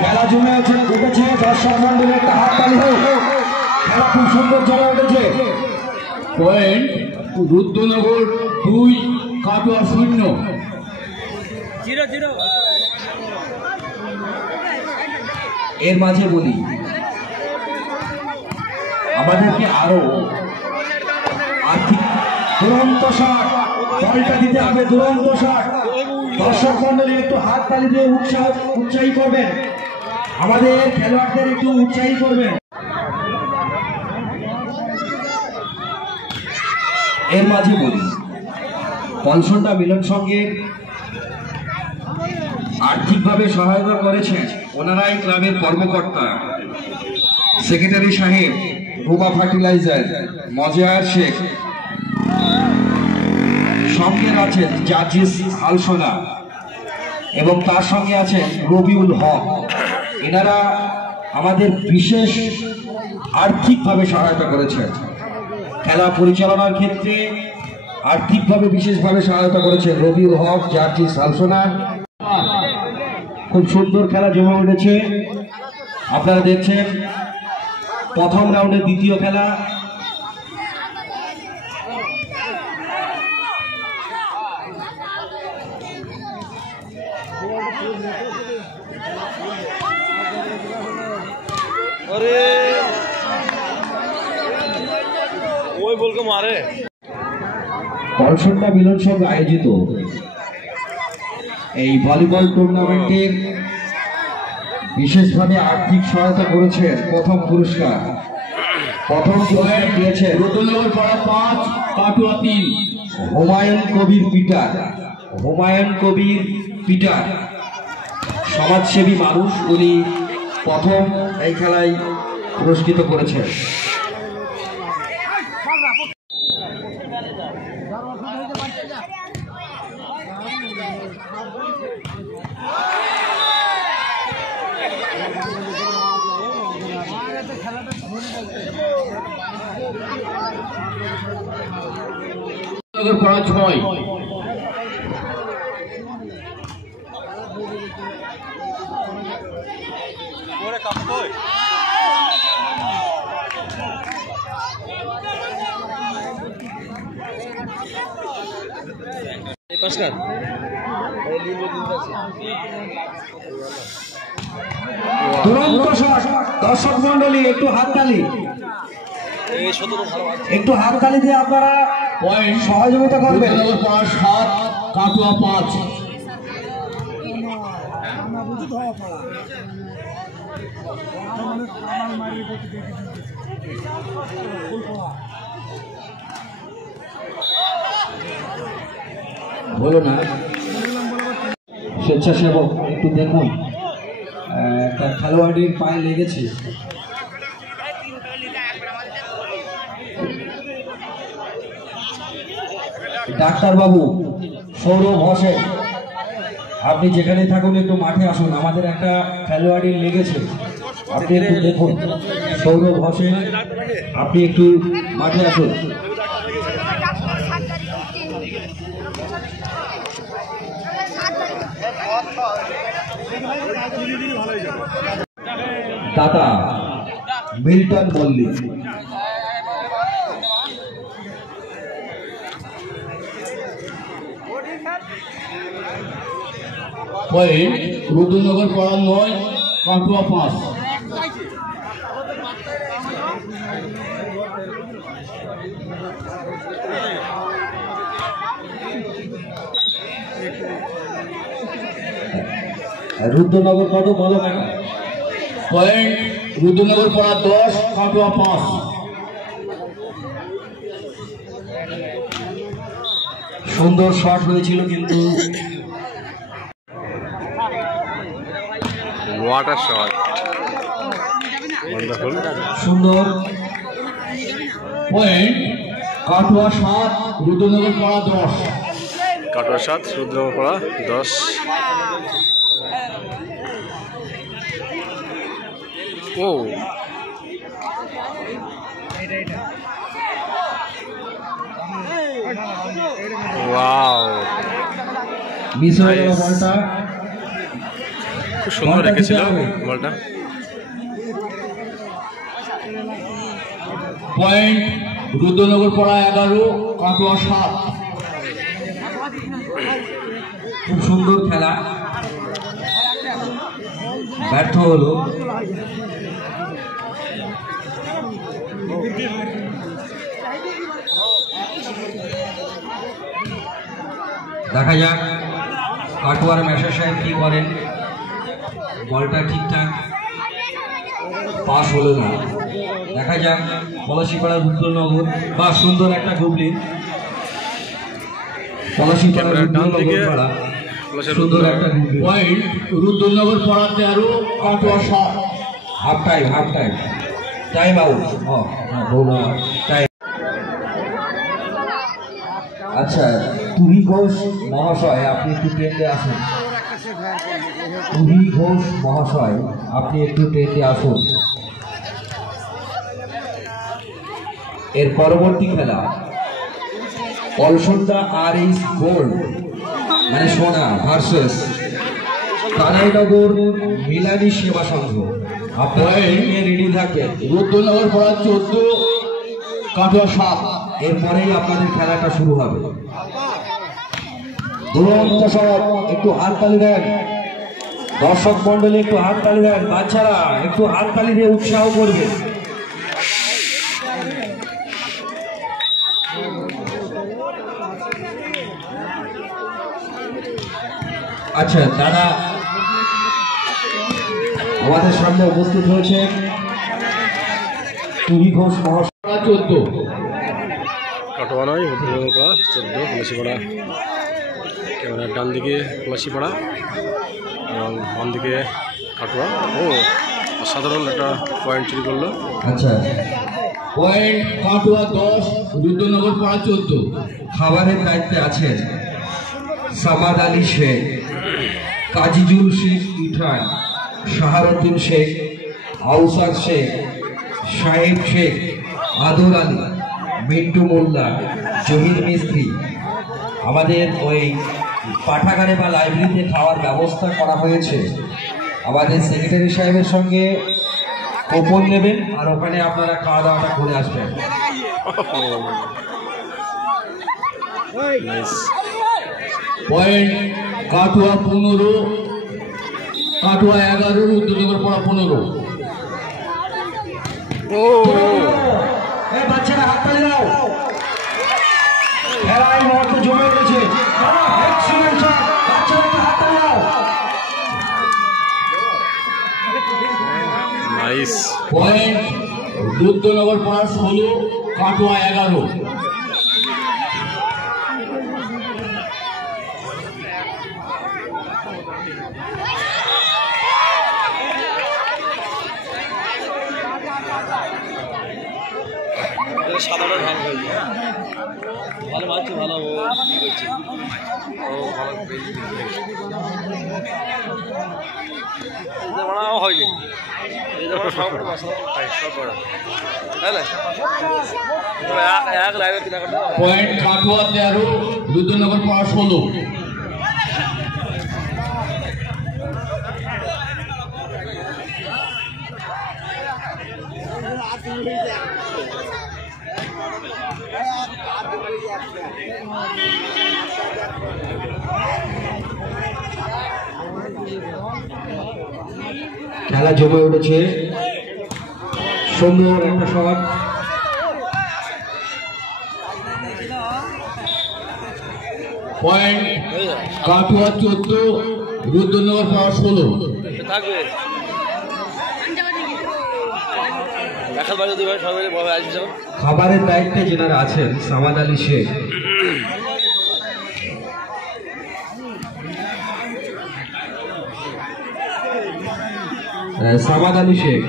খেলা জমে উঠেছে, দর্শক মন্ডলের একটা হাততালি হোক। খেলা খুব সুন্দর জমে উঠেছে। পয়েন্ট রুদ্রনগর 2, কাটোয়া 0। এর মাঝে বলি আমাদেরকে আরো আর্থিক দুরন্ত শট বলটা দিতে হবে, দুরন্ত শট। দর্শক মন্ডলী একটু হাত তালি দিয়ে উৎসাহী করবেন, আমাদের খেলোয়াড়দের একটু উৎসাহী করবেন। এর মাঝে বলি পলসন্ডা মিলন সঙ্গে আর্থিকভাবে সহায়তা করেছেন ওনারাই ক্লাবের কর্মকর্তা সেক্রেটারি সাহেব, রুমা ফার্টিলাইজার, মজিয়ার শেখ, সঙ্গে আছেন জাজিস আলসোনা এবং তার সঙ্গে আছেন রবিউল হক। এনারা আমাদের বিশেষ আর্থিকভাবে সহায়তা করেছেন। খেলা পরিচালনার ক্ষেত্রে আর্থিকভাবে বিশেষভাবে সহায়তা করেছেন রবিউল হক, জাজিস আলসোনা। খুব সুন্দর খেলা জমে উঠেছে। আপনারা দেখছেন প্রথম রাউন্ডের দ্বিতীয় খেলা। পলসন্ডা মিলন সংঘ আয়োজিত এই ভলিবল টুর্নামেন্টের বিশেষভাবে আর্থিক সহায়তা করেছেন। প্রথম পুরস্কার দিয়েছেন রুদ্রনগর পাড়া 5, কাটোয়া 3, হুমায়ুন কবির পিটার সমাজসেবী মানুষ। উনি প্রথম এই খেলায় পুরস্কৃত করেছেন। পাড়া 6, দুরন্ত শট। দর্শক মন্ডলী একটু হাততালি দিয়ে আপনারা পয়েন্ট সহযোগিতা করবেন। রুদ্রনগর পাড়া 7, কাটোয়া 5। বলো না স্বেচ্ছাসেবক, একটু দেখুন একটা খেলোয়াড়ের পায়ে লেগেছে। ডাক্তারবাবু সৌরভ হোসেন, আপনি যেখানে থাকুন একটু মাঠে আসুন, আমাদের একটা খেলোয়াড়ের লেগেছে। আপনি একটু দেখুন সৌরভ হোসেন, আপনি একটু মাঠে আসুন। দাদা মিল্টন মল্লিক। পয়েন্ট রুদ্রনগর পাড়া 9, কাটোয়া 5। রুদ্রনগর কত বলো কেন? পয়েন্ট রুদ্রনগর পাড়া 10, কাটোয়া 5। সুন্দর শট হয়েছিল কিন্তু ওয়াটার শট ওয়ান্ডারফুল সুন্দর পয়েন্ট কাটোয়া 7 রুদ্রনগর পাড়া 10। কাটোয়া 7 রুদ্রনগর পাড়া 10। ও ওয়াও মিস হয়ে গেল Nice. বলটা। খুব সুন্দর রেখেছিল বলটা। পয়েন্ট রুদ্রনগর পাড়া 11 কাটোয়া 7। খুব সুন্দর খেলা, ব্যর্থ হলো। দেখা যাক কাটোয়ার মেশা সাহেব কি করেন। বলটা ঠিকঠাক পাস হলো না। দেখা যাক পলাশিপাড়া রুদ্রনগর, বা সুন্দর একটা গুবলি পলাশিপাড়া রুদ্রনগর পাড়া, সুন্দর একটা গুবলি। পয়েন্ট রুদ্রনগর পাড়া 13 Katwa 7। Half time, half time, time out. Time. আচ্ছা, তুহি ঘোষ মহাশয় আপনি একটু ট্রেনে আসুন। তুহি ঘোষ মহাশয় আপনি একটু ট্রেনে আসুন। এর পরবর্তী খেলা অলসন্ডা RS গোল্ড মানে সোনা ভার্সেস কানাইনগর মিলানি সেবা সংঘ। আপনারা রেডি থাকবেন। রুদ্রনগর পাড়া 14 কাটোয়া 7। এরপরেই আপনাদের খেলাটা শুরু হবে। দুরন্ত সব একটু হাততালি দেন, দর্শক মন্ডলী একটু হাততালি দেন, বাচ্চারা একটু হাততালি দিয়ে উৎসাহ করবে। আচ্ছা, দাদা আমাদের সামনে উপস্থিত হয়েছে তুহি ঘোষ মহাশয়। 14 কাটোয়া নয় রুদ্রনগর পাড়া 14 পলাশিপাড়া। ক্যামেরার ডান দিকে পলাশিপাড়া এবং বাম দিকে কাটোয়া। ও অসাধারণ একটা পয়েন্ট চুরি করলো। আচ্ছা, পয়েন্ট কাটোয়া 10 রুদ্রনগর পাড়া 14। খাবারের দায়িত্বে আছেন সামাদ আলী শেখ, কাজিজুল শেখ ইঠান, শাহারুদ্দিন শেখ, আউসার শেখ, শাহিদ শেখ, আদর আলী, মিন্টু মোল্লা, জহির মিস্ত্রি। আমাদের ওই পাঠাগারে বা লাইব্রেরিতে খাওয়ার ব্যবস্থা করা হয়েছে। আমাদের সেক্রেটারি সাহেবের সঙ্গে কুপন নেবেন আর ওখানে আপনারা খাওয়া দাওয়াটা করে আসবেন। নাইস। পয়েন্ট কাটোয়া 15 কাটোয়া 11 রুদ্রনগর পাড়া 15। ও এই বাচ্চারা হাততালি দাও। খেলায় মুহূর্ত জমে উঠেছে। এক্সিলেন্ট শট, বাচ্চারা একটু হাততালি দাও। নাইস। পয়েন্ট রুদ্রনগর পাড়া 16 কাটোয়া 11। সাদাটা ধান হয়েছে ভালো মারছে ভালো ও কি করছে ও ভালো বানাও হয়নি সব করা এক লাইনে কিনা করতে পয়েন্ট কাটোয়া 13 রুদ্রনগর পাড়া 16। খেলা জমে উঠেছে। সুন্দর একটা শট। পয়েন্ট কাটোয়া 14 রুদ্রনগর পাড়া 16। থাকবে দেখার বাইরে দুই ভাই সবাই আসবে। খাবারের দায়িত্বে যেনারা আছেন সামাদ আলী শেখ, সামাদ আলী শেখ,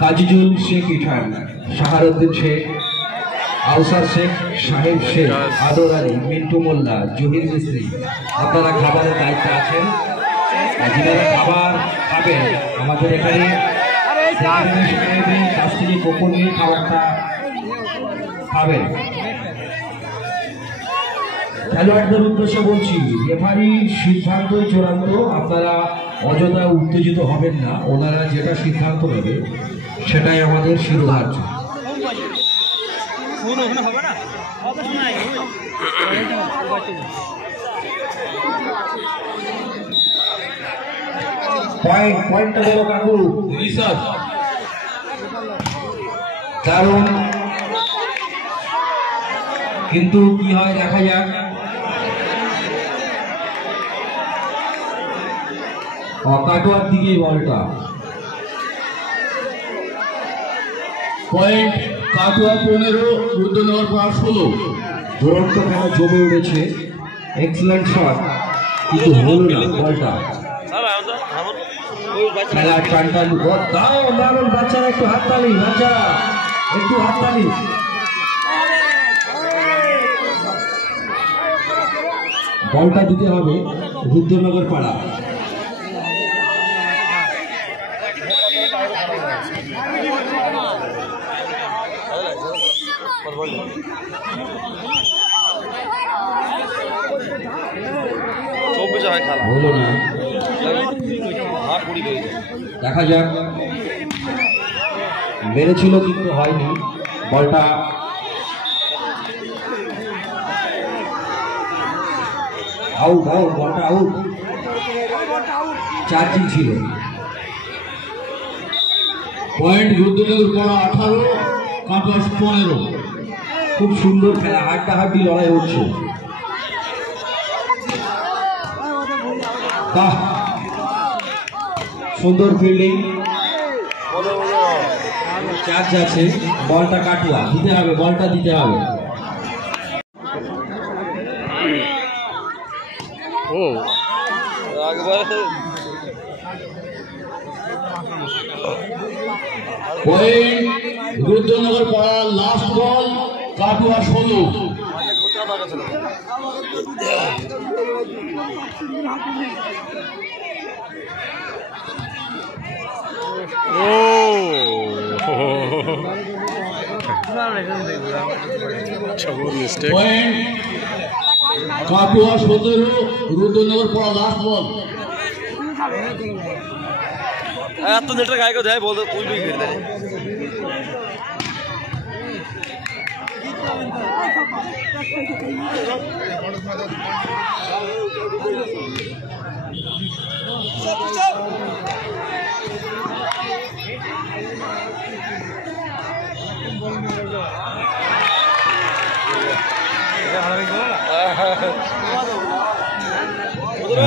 কাজিজুল শেখ ইঠান, শাহারুদ্দিন শেখ, আউসার শেখ, সাহেব শেখ, আদর আলী, মিন্টু মোল্লা, জহির মিস্ত্রি, আপনারা খাবারের দায়িত্বে আছেন। যারা খাবার খাবেন আমাদের এখানে কাছ থেকে গোপন নিয়ে খাবারটা খাবেন। খেলোয়াড়দের উদ্দেশ্যে বলছি, রেফারির সিদ্ধান্ত চূড়ান্ত, আপনারা অযথা উত্তেজিত হবেন না। ওনারা যেটা সিদ্ধান্ত নেবে সেটাই আমাদের শিরোধার্য। পয়েন্টটা বলো কাকু। কারণ কিন্তু কি হয় দেখা যাক। কাটোয়ার দিকে বলটা, পয়েন্ট কাটোয়া 15, রুদ্রনগর পাড়া 16। দুরন্ত খেলা জমে উঠেছে, এক্সেলেন্ট শট কিন্তু হলো না বলটা। খেলা টানটান, দারুণ দারুণ, বাচ্চারা একটু হাততালি, বাচ্চারা একটু হাততালি। বলটা দিতে হবে রুদ্রনগর পাড়া। হলো না, দেখা যাক। মেরেছিল কিন্তু হয়নি বলটা। আউট আউট, বলটা আউট। চার্জিং ছিল। পয়েন্ট রুদ্রনগর পাড়া 18, কাটোয়া 15। খুব সুন্দর খেলা, হাড্ডাহাড্ডি লড়াই হচ্ছে। বাহ, সুন্দর ফিল্ডিং, চার্জ আছে। বলটা কাটোয়া, দিতে হবে, বলটা দিতে হবে। ও পয়েন্ট রুদ্রনগর পাড়া, লাস্ট বল কাটোয়া 16। মিস্টেক। পয়েন্ট কাটোয়া 17, রুদ্রনগর পাড়া লাস্ট বল। तो लीटर गाय को जाए बोल दो कोई भी गिरता है।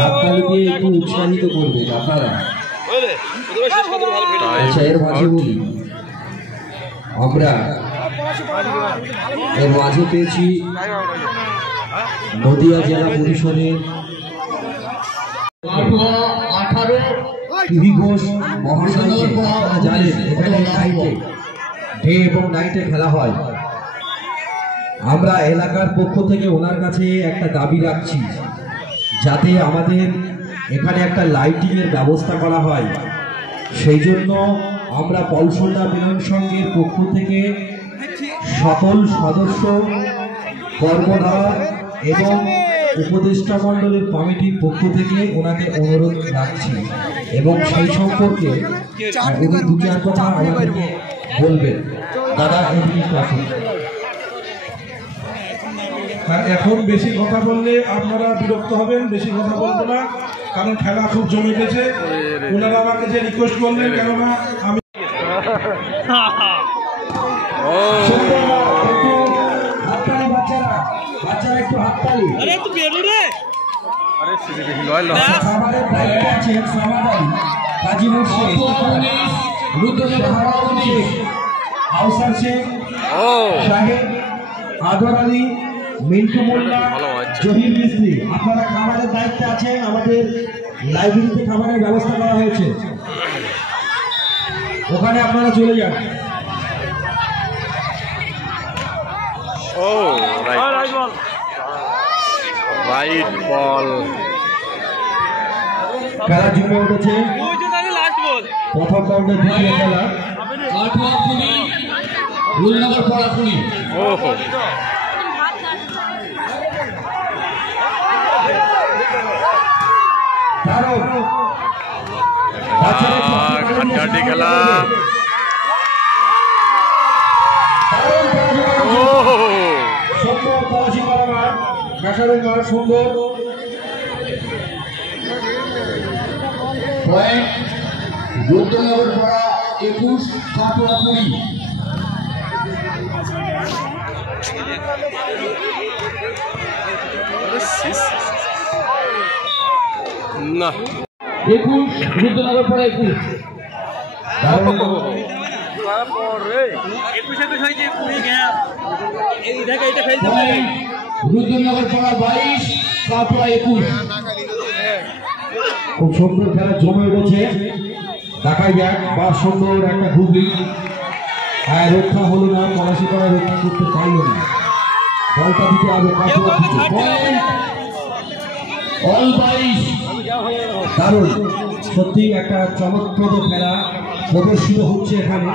আপনাদেরকে একটু উৎসাহিত করবে আপনারা। আচ্ছা, এর মাঝে বলি, আমরা এর মাঝে পেয়েছি নদিয়া জেলা পরিষদের কাটোয়া 18, টিভি ঘোষ মহাশয়কে আপনারা জানেন এখানে নাইটে, ডে এবং নাইটে খেলা হয়। আমরা এলাকার পক্ষ থেকে ওনার কাছে একটা দাবি রাখছি, যাতে আমাদের এখানে একটা লাইটিংয়ের ব্যবস্থা করা হয়। সেই জন্য আমরা পলসন্ডা মিলন সংঘের পক্ষ থেকে সকল সদস্য, কর্মধার এবং উপদেষ্টা মণ্ডলের কমিটির পক্ষ থেকে ওনাকে অনুরোধ রাখছি, এবং সেই সম্পর্কে উনি দু চার কথা আমাদেরকে বলবেন। দাদা, এদিকে আসুন। এখন বেশি কথা বললে আপনারা বিরক্ত হবেন, বেশি কথা বলবো না, কারণ খেলা খুব জমে গেছে। ওনারা আমাকে যে রিকোয়েস্ট করলেন, কেননা আমি বাচ্চারা একটু হাততালি। খাবারের দায়িত্বে আছেন সামাদ আলী, কাজী মুর্শিদ, শাহারুদ্দিন শেখ, আউসার শেখ, সাহেব, আদর আলী, মিন্টু মোল্লা, জহির মিস্ত্রি। আপনারা খাবারের দায়িত্বে আছেন। আমাদের লাইব্রেরিতে খাবারের ব্যবস্থা করা হয়েছে। ওখানে আপনারা চলে যান। ও রাইট বল। খেলা জমে উঠেছে, প্রথম রাউন্ডের দ্বিতীয় খেলা। কাটোয়া 20, রুদ্রনগর পাড়া 20। ও হাড্ডাহাড্ডি খেলা। সুন্দর পলাশি পাড়া মাঠ, মেশারের মাঠ সুন্দর। পয়েন্ট রুদ্রনগর পাড়া 21, কাটোয়া 20। না 21, রুদ্রনগর পাড়া 21। পয়েন্ট রুদ্রনগর পাড়া 22, কাটোয়া 21। খুব সুন্দর খেলা জমে উঠেছে, দেখা যাক। বা সুন্দর একটা ঘুগলি, রক্ষা হলো না, পলাশি পাড়া রক্ষা করতে পারলো না। বলটা দিতে হবে কাটোয়া থেকে। Point all 22। দারুণ, সত্যি একটা চমৎপ্রদ খেলা প্রদর্শিত হচ্ছে এখানে।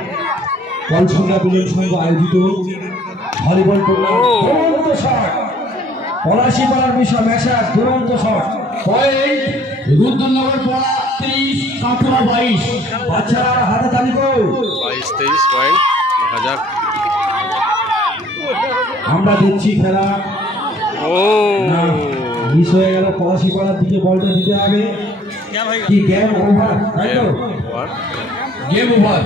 কলসঙ্গা বিলের সঙ্গে আয়োজিত ভলিবল টুর্নামেন্ট। দুরন্ত শট, পলাশি পাড়ার বিষয় মেশা, দুরন্ত শট। পয়েন্ট রুদ্রনগর পাড়া 30, কাটোয়া 22। বাচ্চারা হাতে তালি করো। 22-23 পয়েন্ট। দেখা যাক। আমরা দেখছি খেলা ও মিস হয়ে গেল। পলাশি পাড়ার দিকে বলটা দিতে হবে। কি গেম ওভার, তাই তো? ওভার। Game over.